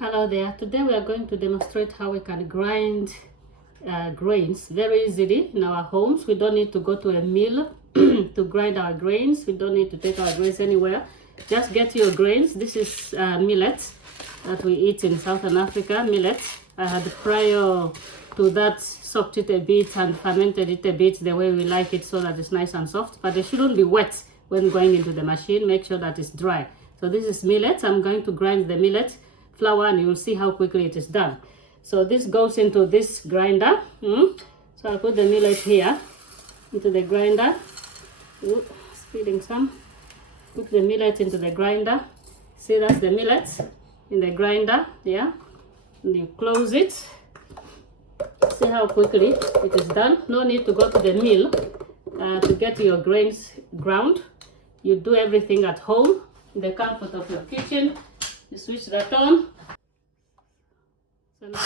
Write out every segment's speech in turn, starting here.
Hello there. Today we are going to demonstrate how we can grind grains very easily in our homes. We don't need to go to a mill to grind our grains. We don't need to take our grains anywhere. Just get your grains. This is millet that we eat in Southern Africa. Millet. I had prior to that soaked it a bit and fermented it a bit the way we like it so that it's nice and soft. But it shouldn't be wet when going into the machine. Make sure that it's dry. So this is millet. I'm going to grind the millet flour and you'll see how quickly it is done. So this goes into this grinder. So I'll put the millet here into the grinder. Spilling some. Put the millet into the grinder. See, that's the millet in the grinder. Yeah, and you close it. See how quickly it is done. No need to go to the mill to get your grains ground. You do everything at home in the comfort of your kitchen. You switch that on. So now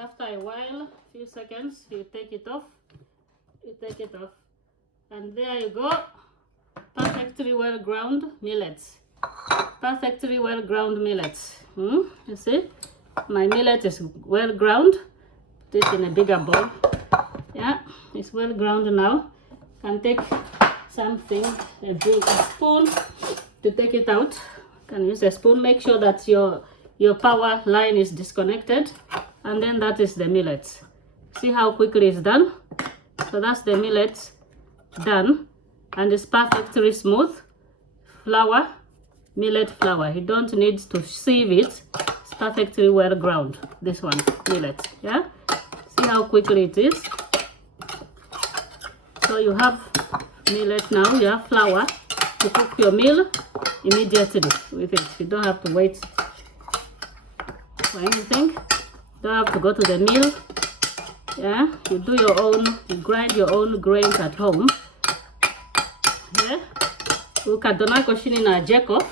after a while, few seconds, you take it off, and there you go. Perfectly well ground millet. Perfectly well ground millet. You see, my millet is well ground. Put it in a bigger bowl. Yeah, it's well ground now. Can take something, a spoon to take it out. Can use a spoon. Make sure that your power line is disconnected. And then that is the millet. See how quickly it's done? So that's the millet done. And it's perfectly smooth. Flour, millet flour. You don't need to sieve it. It's perfectly well ground. This one, millet. Yeah? See how quickly it is? So you have millet now. You have flour to cook your meal immediately with it. You don't have to wait for anything. Don't have to go to the mill. Yeah, you do your own, you grind your own grains at home. Yeah, ukadona koshini na jeko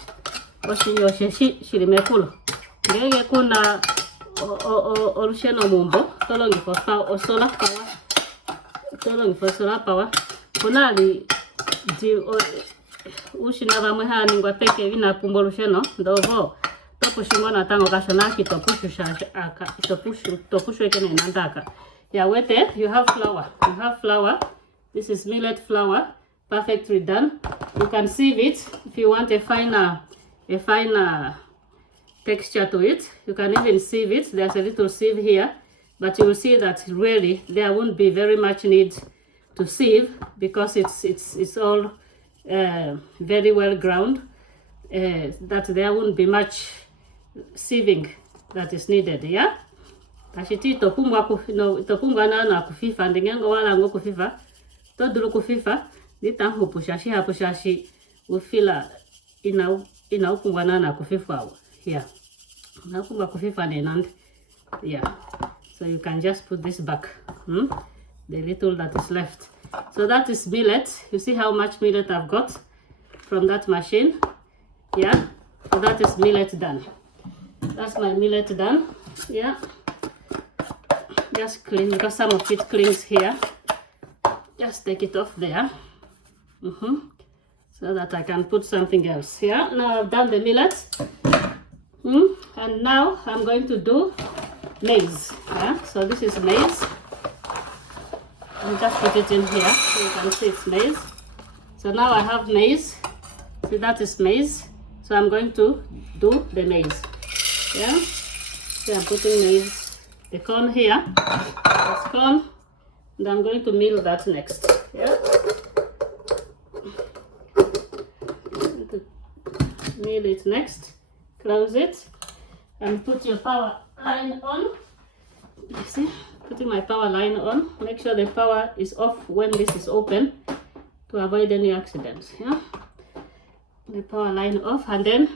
koshini yosheshi shirimekulo ngege kuna olusheno mumbo tolongi for solar power, tolongi for solar power kunali di ushina bamwe hani ngwateke bina pumbo lusheno ndovo topushingona tango kashonaki topushu ekene nandaka. Yeah, wait there. You have flour. You have flour. This is millet flour, perfectly done. You can sieve it if you want a finer texture to it. You can even sieve it. There's a little sieve here, but you will see that really there won't be very much need to sieve because it's all very well ground. That there won't be much sieving that is needed. Yeah, ashiti topungwa na kufifa ndengengo wala ngo kufifa todulu kufifa litangu pushashi ufila ina upungwa na kufifa. Yeah, na upungwa kufifa nenand. Yeah, so you can just put this back, the little that is left. So that is millet. You see how much millet I've got from that machine. Yeah, so that is millet done. That's my millet done. Yeah, just clean because some of it clings here. Just take it off there, so that I can put something else. Yeah, now I've done the millet, and now I'm going to do maize. Yeah, so this is maize. I'll just put it in here so you can see it's maize. So now I have maize. See, that is maize. So I'm going to do the maize. Yeah, so I'm putting maize, the corn here. That's corn, and I'm going to mill that next. Yeah, mill it next. Close it, and put your power line on. You see, putting my power line on. Make sure the power is off when this is open. to avoid any accidents. Yeah, the power line off, and then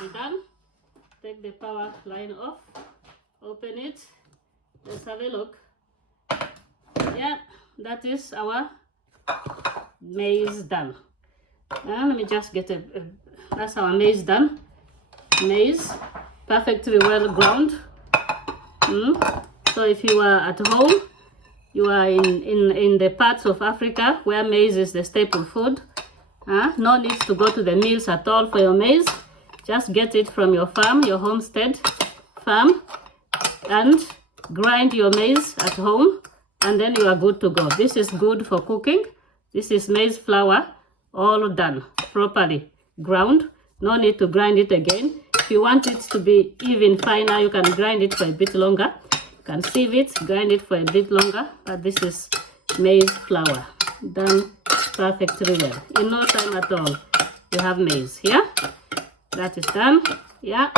be done. Take the power line off, open it, let's have a look. Yeah, that is our maize done. Now let me just get that's our maize done. Maize perfectly well ground. So if you are at home, you are in the parts of Africa where maize is the staple food, no need to go to the mills at all for your maize. Just get it from your farm, your homestead farm, and grind your maize at home, and then you are good to go. This is good for cooking. This is maize flour, all done, properly ground. No need to grind it again. If you want it to be even finer, you can grind it for a bit longer. You can sieve it, grind it for a bit longer, but this is maize flour, done perfectly well. In no time at all, you have maize. Yeah, that is done. Yeah,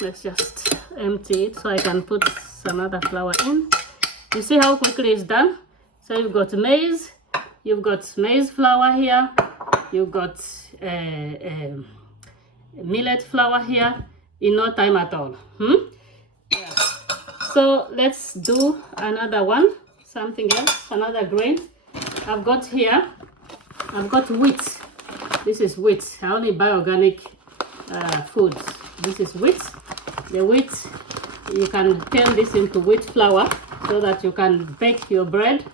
let's just empty it so I can put some other flour in. You see how quickly it's done? So you've got maize flour here, you've got millet flour here, in no time at all. Yeah. So let's do another one, something else, another grain. I've got wheat. This is wheat. I only buy organic foods. This is wheat. The wheat, you can turn this into wheat flour so that you can bake your bread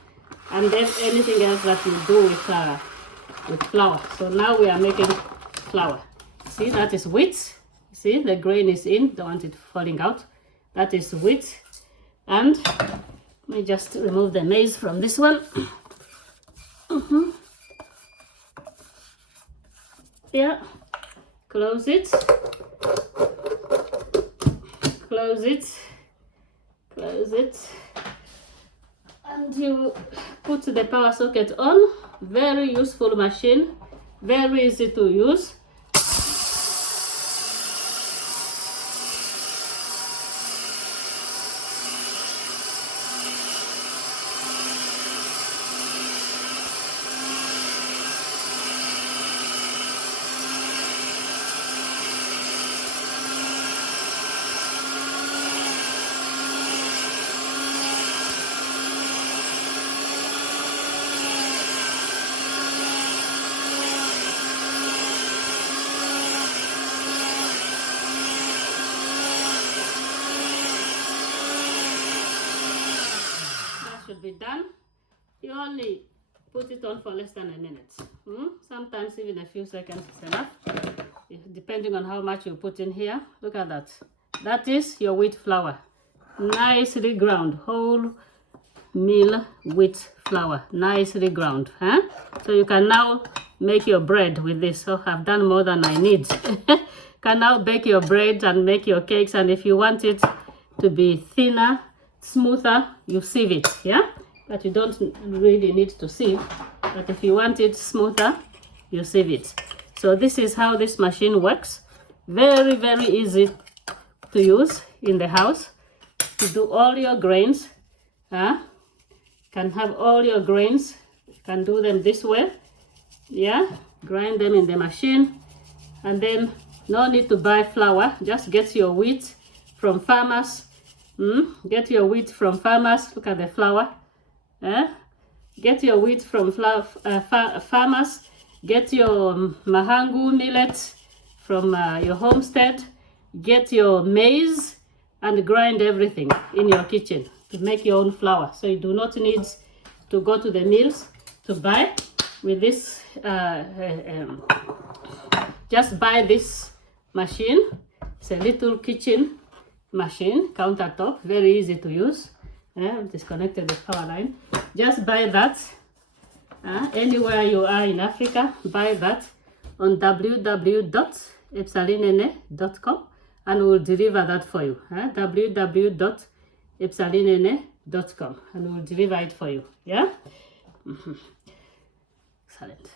and then anything else that you do with flour. So now we are making flour. See, that is wheat. See, the grain is in, don't want it falling out. That is wheat. And let me just remove the maize from this one. Yeah, close it, and you put the power socket on. Very useful machine, very easy to use. Should be done. You only put it on for less than a minute. Sometimes even a few seconds is enough, depending on how much you put in here. Look at that. That is your wheat flour, nicely ground, whole meal wheat flour, nicely ground. So you can now make your bread with this. So I've done more than I need. Can now bake your bread and make your cakes, and if you want it to be thinner, smoother, you sieve it. Yeah, but you don't really need to sieve, but if you want it smoother, you sieve it. So this is how this machine works. Very, very easy to use in the house to do all your grains. Can have all your grains, can do them this way. Yeah, grind them in the machine, and then no need to buy flour. Just get your wheat from farmers. Get your wheat from farmers. Look at the flour. Get your wheat from farmers. Get your mahangu millet from your homestead. Get your maize and grind everything in your kitchen to make your own flour. So you do not need to go to the mills to buy. With this, just buy this machine. It's a little kitchen machine, countertop, very easy to use. Disconnected the power line. Just buy that Anywhere you are in Africa, buy that on www.epyalinene.com and we'll deliver that for you. www.epyalinene.com and we'll deliver it for you. Yeah? Excellent.